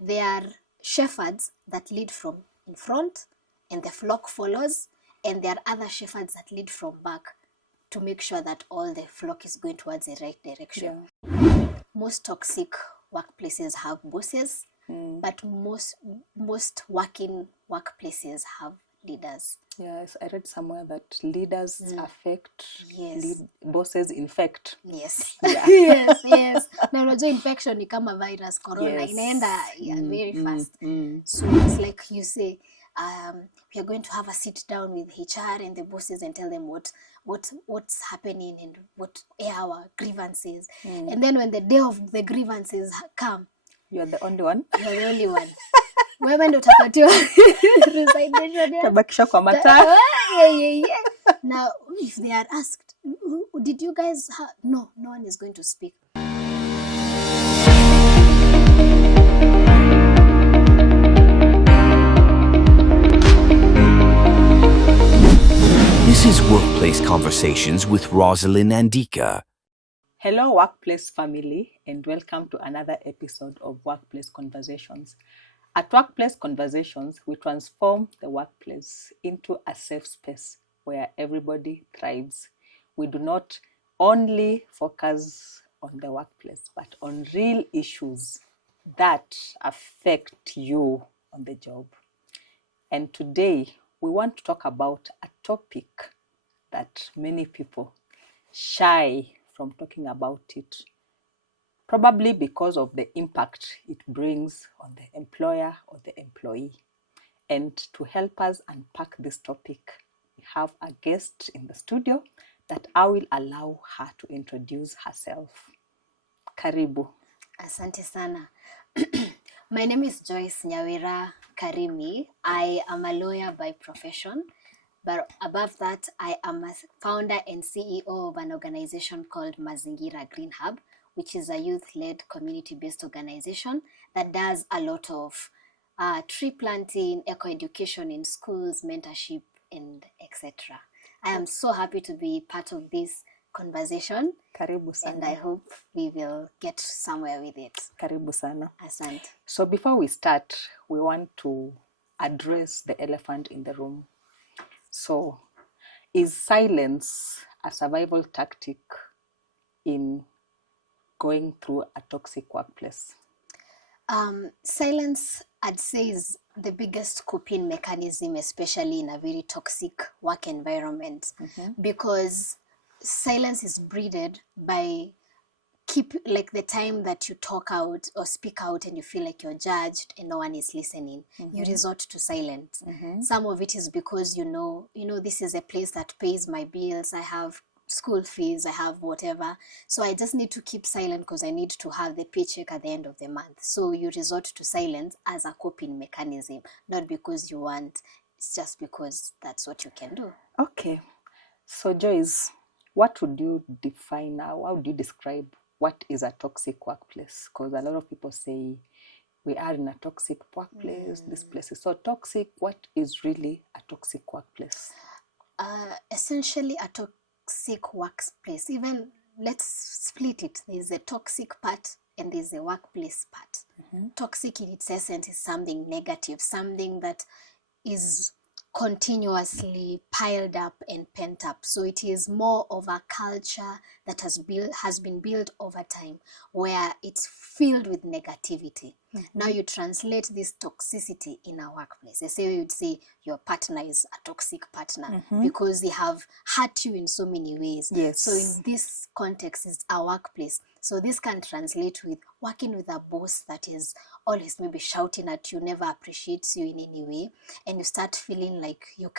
They are shepherds that lead from in front and the flock follows, and there are other shepherds that lead from back to make sure that all the flock is going towards the right direction. Most toxic workplaces have bosses, but most working workplaces have leaders. Yes, I read somewhere that leaders affect, Yes. bosses infect. Yes. Yeah. yes. Na unajua infection ni kama virus, corona, inaenda very fast. So it's like you say, we are going to have a sit down with HR and the bosses and tell them what's happening and what are our grievances. And then when the day of the grievances come, You're the only one. You're the only one. Wewe ndo utapatiwa resignation. Tabakisha kwa mataa. Yeah. Now, if they are asked, did you guys no one is going to speak. This is Workplace Conversations with Rosalind and Dika. Hello, Workplace family, and welcome to another episode of Workplace Conversations. At Workplace Conversations, we transform the workplace into a safe space where everybody thrives. We do not only focus on the workplace, but on real issues that affect you on the job. And today, we want to talk about a topic that many people shy from talking about it, probably because of the impact it brings on the employer or the employee. And to help us unpack this topic, we have a guest in the studio that I will allow her to introduce herself. Karibu. Asante sana. My name is Joyce Nyawira Karimi. I am a lawyer by profession, but above that, I am a founder and CEO of an organization called Mazingira Green Hub, which is a youth-led community-based organization that does a lot of tree planting, eco-education in schools, mentorship, and etc. I am so happy to be part of this conversation. Karibu sana. And I hope we will get somewhere with it. Karibu sana. Asante. So before we start, we want to address the elephant in the room. So, is silence a survival tactic in going through a toxic workplace? Silence, I'd say, is the biggest coping mechanism, especially in a very toxic work environment, because silence is bred by the time that you talk out or speak out and you feel like you're judged and no one is listening, you resort to silence. Some of it is because you know this is a place that pays my bills, I have school fees, I have whatever, so I just need to keep silent because I need to have the paycheck at the end of the month. So you resort to silence as a coping mechanism, not because you want, it's just because that's what you can do. Okay, so Joyce, what would you define now? How would you describe what is a toxic workplace? Because a lot of people say we are in a toxic workplace, this place is so toxic. What is really a toxic workplace? Essentially a toxic workplace, even let's split it. There's a toxic part and there's a workplace part. Toxic in its essence is something negative, something that is continuously piled up and pent up. So it is more of a culture that has been built over time, where it's filled with negativity. Now you translate this toxicity in a workplace. They say, you'd say your partner is a toxic partner because they have hurt you in so many ways. Yes. So in this context, it's a workplace. So this can translate with working with a boss that is always maybe shouting at you, never appreciates you in any way, and you start feeling like you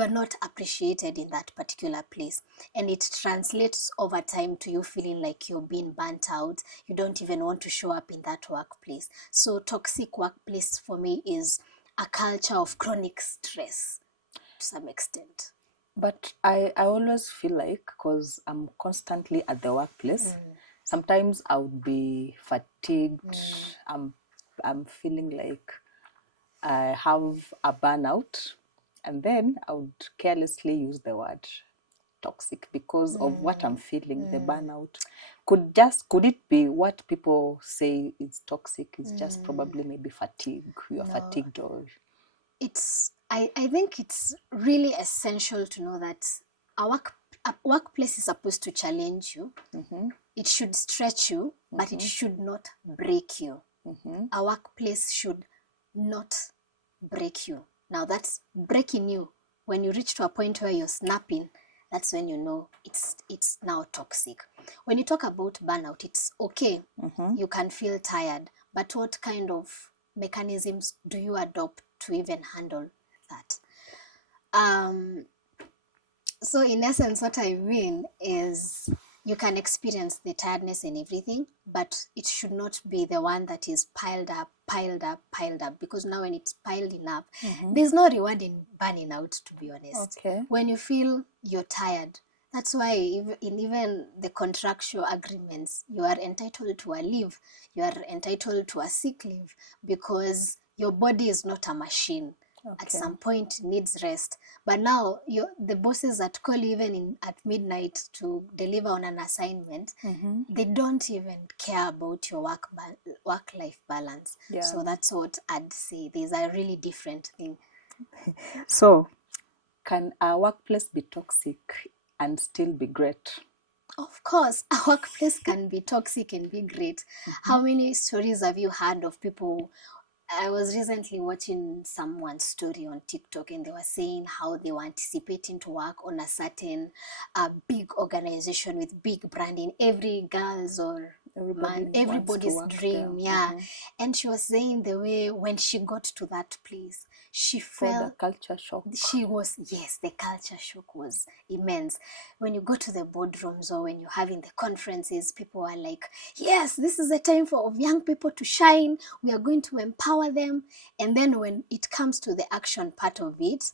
are not appreciated in that particular place, and it translates over time to you feeling like you're being burnt out. You don't even want to show up in that workplace. So toxic workplace for me is a culture of chronic stress to some extent. But I always feel like, because I'm constantly at the workplace, sometimes I would be fatigued. I'm feeling like I have a burnout, and then I would carelessly use the word toxic because of what I'm feeling, the burnout. Could it be what people say is toxic is just probably maybe fatigue? You are fatigued, or I think it's really essential to know that a workplace is supposed to challenge you. It should stretch you, but it should not break you. A workplace should not break you. Now that's breaking you. When you reach to a point where you're snapping, that's when you know it's now toxic. When you talk about burnout, it's okay. You can feel tired, but what kind of mechanisms do you adopt to even handle that? So in essence, what I mean is you can experience the tiredness and everything, but it should not be the one that is piled up, because now when it's piled enough, there's no reward in burning out, to be honest. When you feel you're tired, that's why in even the contractual agreements, you are entitled to a leave, you are entitled to a sick leave, because your body is not a machine. At some point needs rest. But now the bosses that call you even at midnight to deliver on an assignment, they don't even care about your work-life balance. So that's what I'd say. There's a really different thing. So can a workplace be toxic and still be great? Of course, a workplace can be toxic and be great. How many stories have you heard of people? I was recently watching someone's story on TikTok, and they were saying how they were anticipating to work on a certain big organization with big branding, every girl's or everybody's dream. And she was saying the way when she got to that place, she felt the culture shock. The culture shock was immense. When you go to the boardrooms or when you're having the conferences, people are like, yes, this is the time of young people to shine. We are going to empower them. And then when it comes to the action part of it,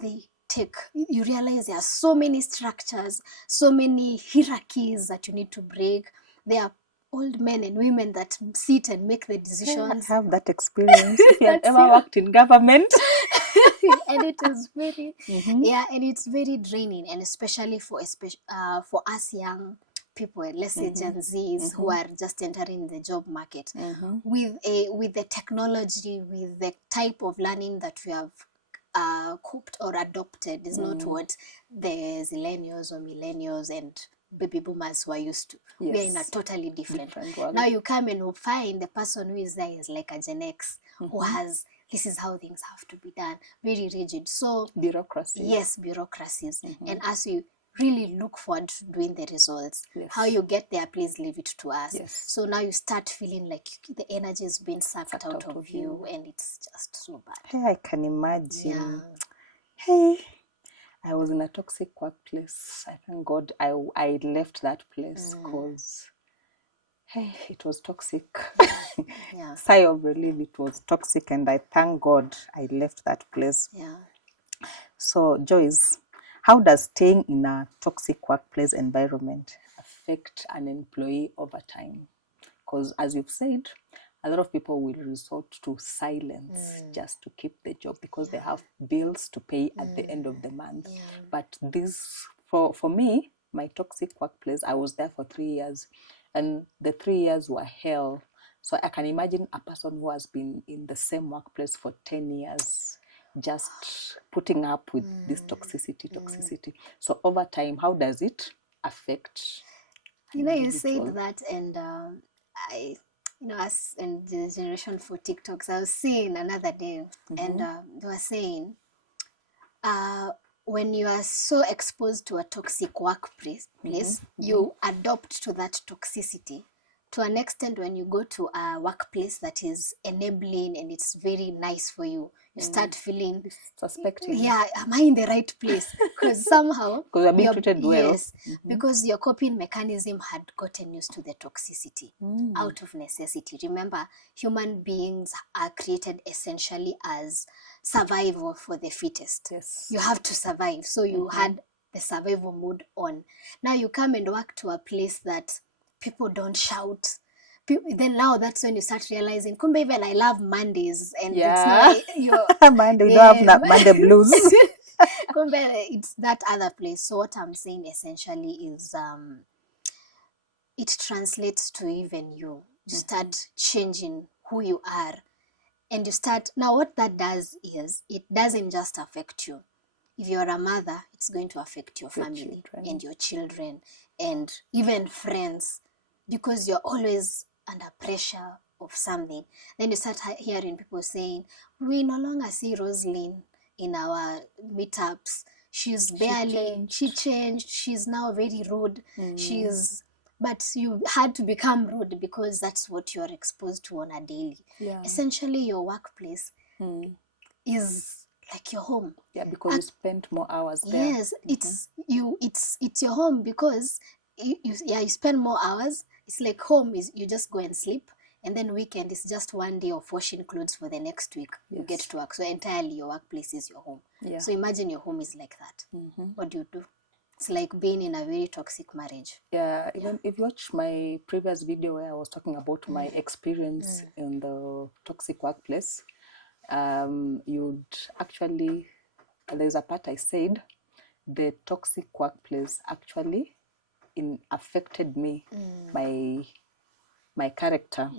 you realize there are so many structures, so many hierarchies that you need to break. There are old men and women that sit and make the decisions. I have that experience. If you have ever worked in government. And it is very, and it's very draining, and especially for us young people, let's say Gen Zs who are just entering the job market, with the technology, with the type of learning that we have coped or adopted is not what the zillennials or millennials and baby boomers were used to. We are in a totally different world. Now you come and you find the person who is there is like a Gen X who has, this is how things have to be done, very rigid. So bureaucracies. Yes, bureaucracies. And as we really look forward to doing the results, how you get there, please leave it to us. So now you start feeling like the energy is being sucked out of you, and it's just so bad. Hey, I can imagine. Hey, I was in a toxic workplace. I thank God I left that place because it was toxic. Sigh of relief, it was toxic, and I thank God I left that place. So Joyce, how does staying in a toxic workplace environment affect an employee over time? Because as you've said, a lot of people will resort to silence just to keep the job because they have bills to pay at the end of the month. But this, for me, my toxic workplace, I was there for 3 years, and the 3 years were hell. So I can imagine a person who has been in the same workplace for 10 years just putting up with this toxicity. So over time, how does it affect? You said that, and us and the generation for TikToks, I was seeing another day, and they were saying, when you are so exposed to a toxic workplace, you adopt to that toxicity. To an extent, when you go to a workplace that is enabling and it's very nice for you, you start feeling suspecting. Am I in the right place? Because somehow because you're being treated well. Yes, because your coping mechanism had gotten used to the toxicity out of necessity. Remember, human beings are created essentially as survival for the fittest. You have to survive. So you had the survival mode on. Now you come and work to a place that people don't shout. Then now that's when you start realizing, even I love Mondays, and it's not Monday, you don't have Monday blues. It's that other place. So what I'm saying essentially is it translates to even you. You start changing who you are, and you start, now what that does is it doesn't just affect you. If you're a mother, it's going to affect your family and your children and even friends, because you're always under pressure of something. Then you start hearing people saying, we no longer see Rosalind in our meetups. She changed. She's now very rude. But you had to become rude because that's what you're exposed to on a daily. Yeah. Essentially, your workplace is like your home. Yeah, because you spend more hours there. Yes, it's your home because you spend more hours. It's like home is you just go and sleep, and then weekend is just one day of washing clothes for the next week. Yes. You get to work. So entirely your workplace is your home. Yeah. So imagine your home is like that. What do you do? It's like being in a very toxic marriage. Yeah, even if you watch my previous video where I was talking about my experience in the toxic workplace, you'd actually, there's a part I said, the toxic workplace actually affected me, my character.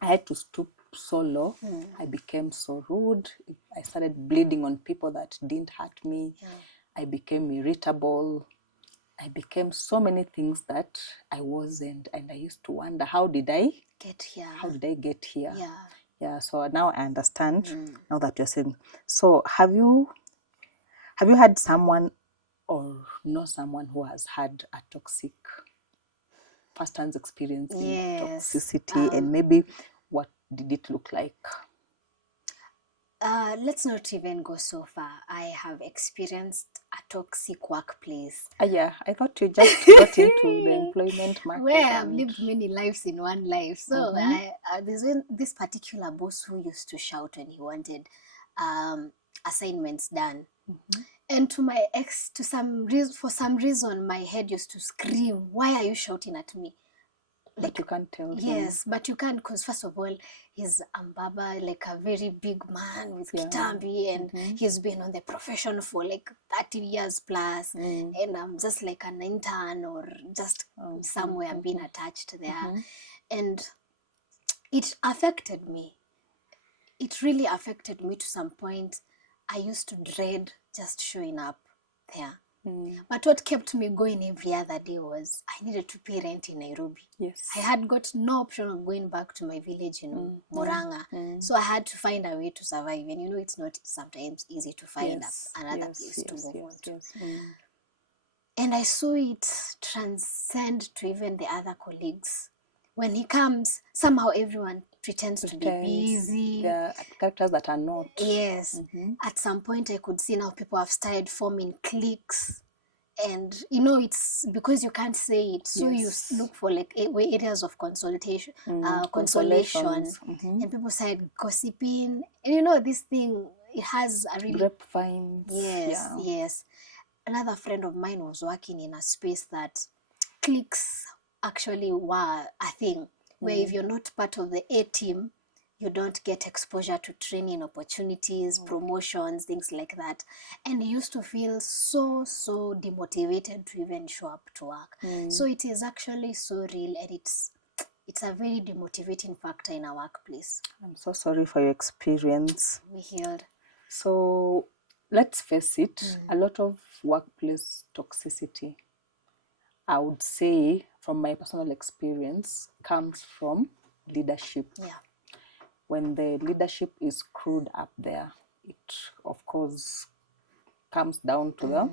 I had to stoop so low. I became so rude. I started bleeding on people that didn't hurt me. I became irritable. I became so many things that I wasn't, and I used to wonder, how did I get here? How did I get here? Yeah. So now I understand. Now that you're saying, so have you had someone or know someone who has had a toxic first-hand experience in toxicity, and maybe what did it look like? Let's not even go so far. I have experienced a toxic workplace. Yeah, I thought you just got into the employment market. Where I've lived many lives in one life. So there's this particular boss who used to shout when he wanted assignments done. And to my ex, for some reason, my head used to scream, "Why are you shouting at me?" Like, you can't tell him. Yes, but you can't, because first of all, he's Mbaba, like a very big man with kitambi, and he's been on the profession for like 30 years plus, and I'm just like an intern or just somewhere being attached there. And it affected me. It really affected me to some point. I used to dread just showing up there. But what kept me going every other day was I needed to pay rent in Nairobi. Yes. I had got no option of going back to my village in Murang'a. So I had to find a way to survive. And it's not sometimes easy to find another place to move on to. And I saw it transcend to even the other colleagues. When he comes, somehow everyone pretends to be busy. There are characters that are not. Yes. At some point, I could see now people have started forming cliques. And, it's because you can't say it. So you look for like areas of consolation. And people started gossiping. And, this thing, it has a really... grapevines. Yes. Another friend of mine was working in a space that cliques actually were a thing, where if you're not part of the A team, you don't get exposure to training opportunities, promotions, things like that. And you used to feel so demotivated to even show up to work. So it is actually so real, and it's a very demotivating factor in our workplace. I'm so sorry for your experience. We healed. So let's face it, a lot of workplace toxicity, I would say, from my personal experience, comes from leadership. Yeah. When the leadership is screwed up there, it, of course, comes down to them.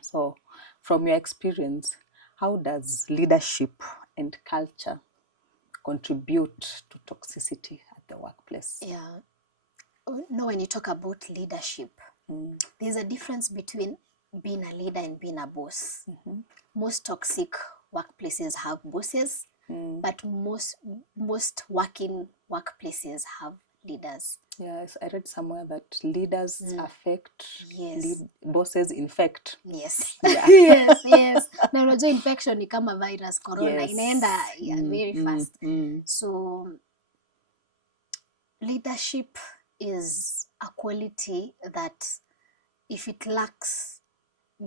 So, from your experience, how does leadership and culture contribute to toxicity at the workplace? Yeah. When you talk about leadership, there's a difference between being a leader and being a boss. Most toxic workplaces have bosses, but most working workplaces have leaders. Yes, I read somewhere that leaders affect, bosses infect. Yes. Yeah. yes. Na unajua infection ni kama virus, corona, inaenda very fast. So leadership is a quality that if it lacks,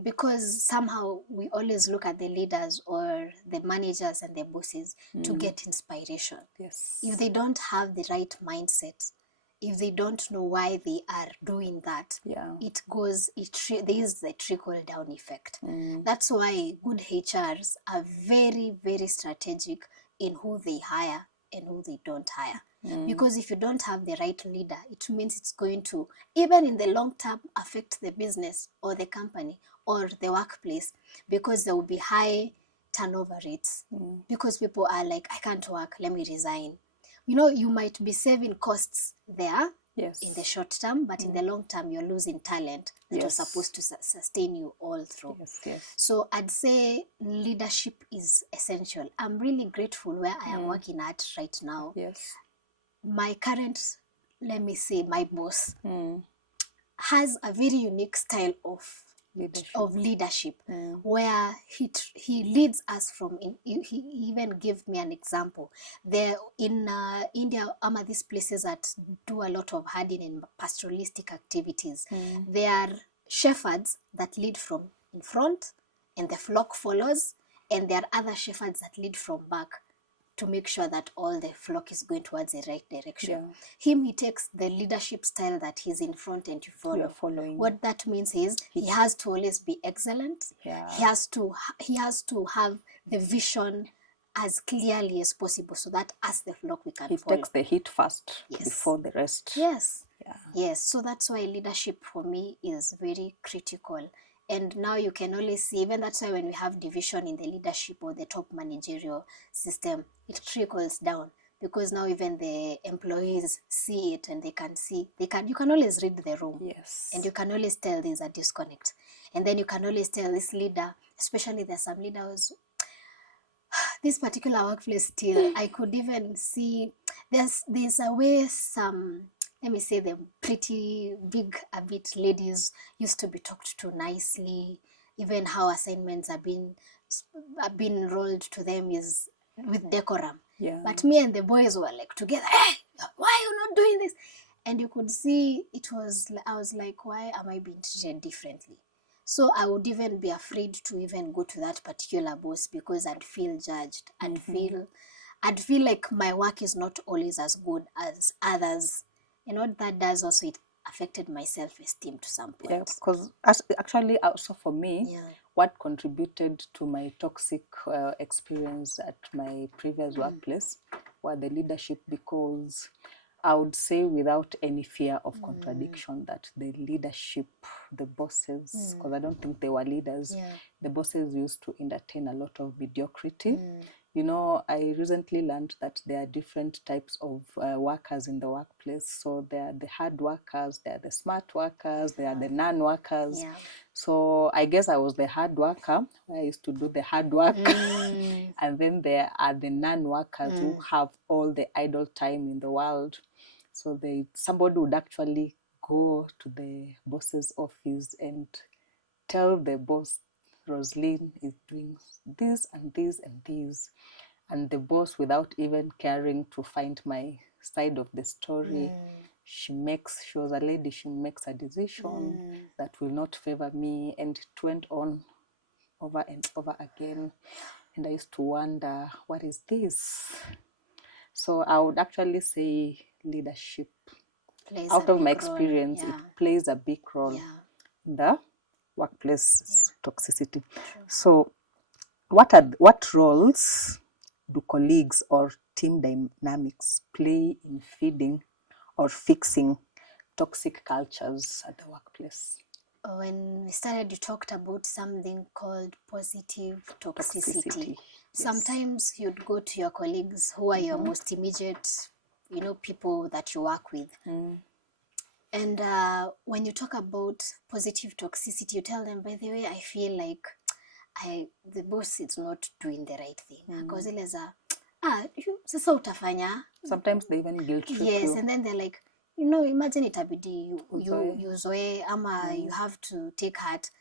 because somehow we always look at the leaders or the managers and the bosses to get inspiration. Yes. If they don't have the right mindset, if they don't know why they are doing that, Yeah. there is the trickle down effect. That's why good HRs are very, very strategic in who they hire and who they don't hire. Because if you don't have the right leader, it means it's going to, even in the long term, affect the business or the company or the workplace, because there will be high turnover rates. Because people are like, I can't work, let me resign. You know, you might be saving costs there Yes. in the short term, but in the long term, you're losing talent that was Yes. supposed to sustain you all through. Yes, yes. So I'd say leadership is essential. I'm really grateful where I am working at right now. Yes. My current, let me say, my boss has a very unique style of leadership where he leads us from he even gave me an example there in India, these places that do a lot of herding and pastoralistic activities. There are shepherds that lead from in front and the flock follows, and there are other shepherds that lead from back to make sure that all the flock is going towards the right direction. He takes the leadership style that he's in front and you follow. You are following. What that means is he has to always be excellent. Yeah. He has to have the vision as clearly as possible, so that as the flock we can follow. He takes the heat first before the rest. Yes. Yeah. Yes. So that's why leadership for me is very critical. And now you can only see, even that's why when we have division in the leadership or the top managerial system, it trickles down, because now even the employees see it and you can always read the room. Yes. And you can always tell there's a disconnect. And then you can always tell this leader, especially there's some leaders, this particular workplace still, I could even see there's a way some, let me say, the pretty big a bit ladies used to be talked to nicely. Even how assignments are being rolled to them is with decorum. Yeah. But me and the boys were like together, hey, why are you not doing this? And you could see I was like, why am I being treated differently? So I would even be afraid to even go to that particular boss, because I'd feel judged. I'd feel like my work is not always as good as others. And what that does also, it affected my self-esteem to some point. Yeah, because actually also for me, what contributed to my toxic experience at my previous workplace were the leadership, because I would say without any fear of contradiction that the leadership, the bosses, because I don't think they were leaders, the bosses used to entertain a lot of mediocrity. You know, I recently learned that there are different types of workers in the workplace. So there are the hard workers, there are the smart workers, there are the non-workers. Yeah. So I guess I was the hard worker. I used to do the hard work. And then there are the non-workers who have all the idle time in the world. So somebody would actually go to the boss's office and tell the boss, Rosaline is doing this and this and this. And the boss, without even caring to find my side of the story, she was a lady, she makes a decision that will not favor me. And it went on over and over again. And I used to wonder, what is this? So I would actually say leadership, out of my experience, it plays a big role in the workplace toxicity. So what roles do colleagues or team dynamics play in feeding or fixing toxic cultures at the workplace? When we started, you talked about something called positive toxicity. Sometimes you'd go to your colleagues who are your most immediate, people that you work with. And when you talk about positive toxicity, you tell them, by the way, I feel like the boss is not doing the right thing. Because sasa utafanya. Sometimes they even guilt trip you. Yes, and then they're like, imagine itabidi you zoe, ama you have to take heart,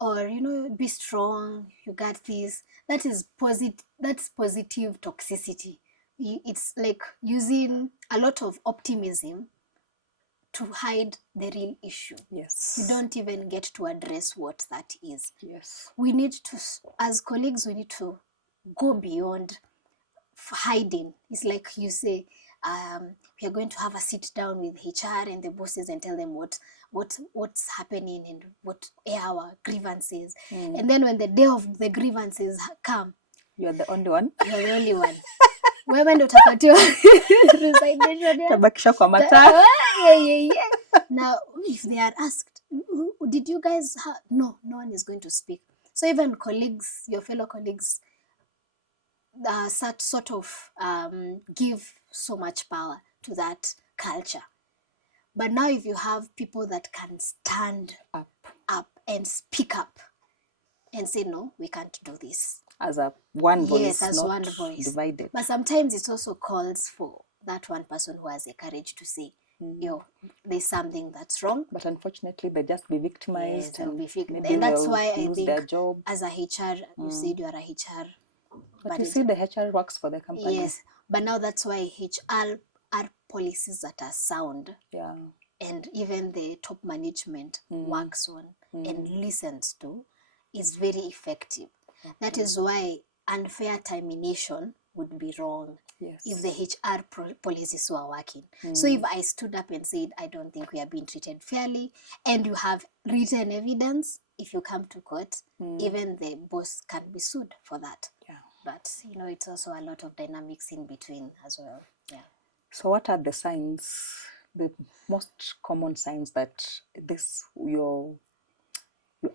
or be strong, you got this. That's positive toxicity. It's like using a lot of optimism to hide the real issue. Yes. You don't even get to address what that is. Yes. We need to, as colleagues, we need to go beyond hiding. It's like you say, we are going to have a sit down with HR and the bosses and tell them what's happening and what are our grievances. And then when the day of the grievances come, you're the only one. You're the only one. Wewe ndo utapatiwa resignation. Tabakisha kwa mataa. Yeah. Now, if they are asked, did you guys no one is going to speak. So even colleagues, your fellow colleagues, sort of give so much power to that culture. But now if you have people that can stand up and speak up and say, no, we can't do this. As a one voice, yes, as not one voice. Divided. But sometimes it also calls for that one person who has the courage to say, there's something that's wrong. But unfortunately, they just be victimized. Yes, and that's why I think their job. As a HR, you said you are a HR. But you see, the HR works for the company. Yes, but now that's why HR are policies that are sound. Yeah. And even the top management works on and listens to is very effective. That is why unfair termination would be wrong if the HR policies were working. So if I stood up and said, I don't think we are being treated fairly, and you have written evidence, if you come to court, even the boss can be sued for that. Yeah. But, it's also a lot of dynamics in between as well. Yeah. So what are the signs, the most common signs that you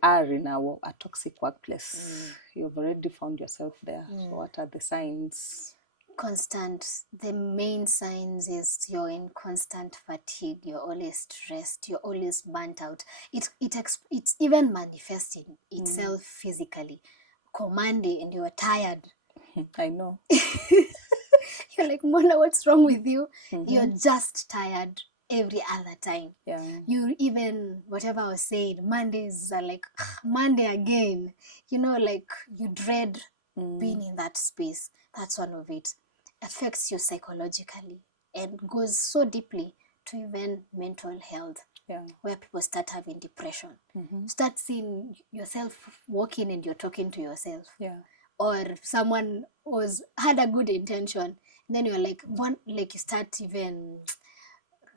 are in a toxic workplace? You've already found yourself there. So what are the signs? The main signs is you're in constant fatigue, you're always stressed, you're always burnt out. It's even manifesting itself physically. Commanding and you're tired. I know. You're like, Mona, what's wrong with you? You're just tired every other time. Yeah. You even, whatever I was saying, Mondays are like, Monday again. Like you dread being in that space. That's one of it. Affects you psychologically and goes so deeply to even mental health. Yeah. Where people start having depression. Start seeing yourself walking and you're talking to yourself. Yeah. Or someone had a good intention, and then you're like you start even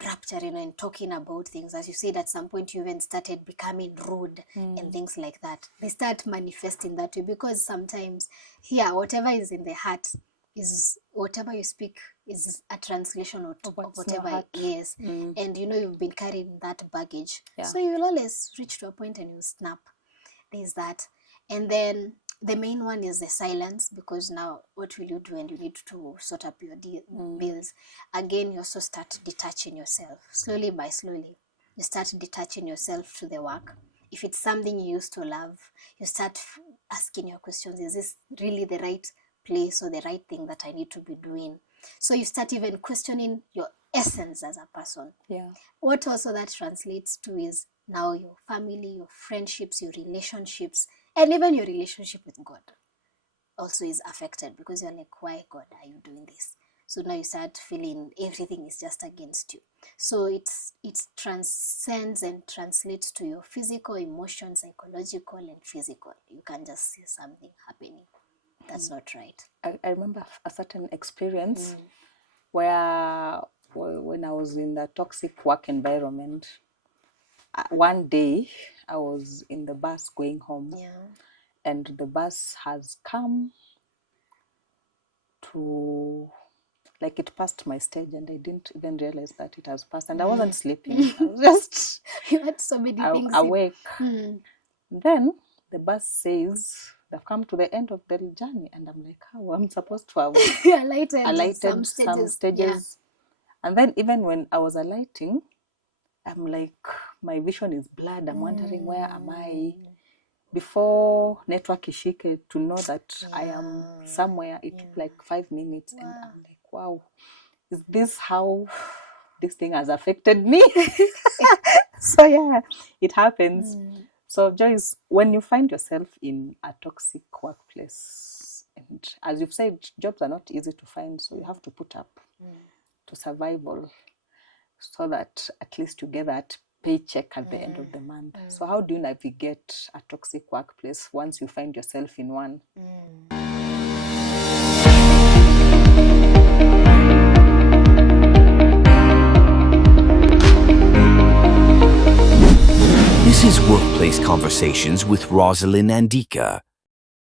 rupturing and talking about things. As you said, at some point you even started becoming rude and things like that. They start manifesting that way because sometimes whatever is in the heart is whatever you speak is a translation of whatever it is. And you've been carrying that baggage. Yeah. So you will always reach to a point and you snap. There's that. And then the main one is the silence, because now what will you do when you need to sort up your bills? Again, you also start detaching yourself. Slowly by slowly, you start detaching yourself to the work. If it's something you used to love, you start asking your questions. Is this really the right place or the right thing that I need to be doing? So you start even questioning your essence as a person. Yeah. What also that translates to is now your family, your friendships, your relationships, and even your relationship with God also is affected, because you're like, why God are you doing this? So now you start feeling everything is just against you. So it transcends and translates to your physical, emotional, psychological, and physical. You can just see something happening. That's not right. I remember a certain experience where when I was in the toxic work environment, one day I was in the bus going home, and the bus has come to, like, it passed my stage, and I didn't even realize that it has passed, and I wasn't sleeping. I was just you had so many things awake. Then the bus says they've come to the end of the journey, and I'm like, how I'm supposed to have alighted some stages. Yeah. And then even when I was alighting, I'm like, my vision is blurred. I'm wondering, where am I? Before network ishike to know that I am somewhere, it took like 5 minutes. And I'm like, wow, is this how this thing has affected me? So yeah, it happens. So Joyce, when you find yourself in a toxic workplace, and as you've said, jobs are not easy to find, so you have to put up to survival. so that at least you get that paycheck at the end of the month. So how do you navigate a toxic workplace once you find yourself in one? This is Workplace Conversations with Rosalind and Dika.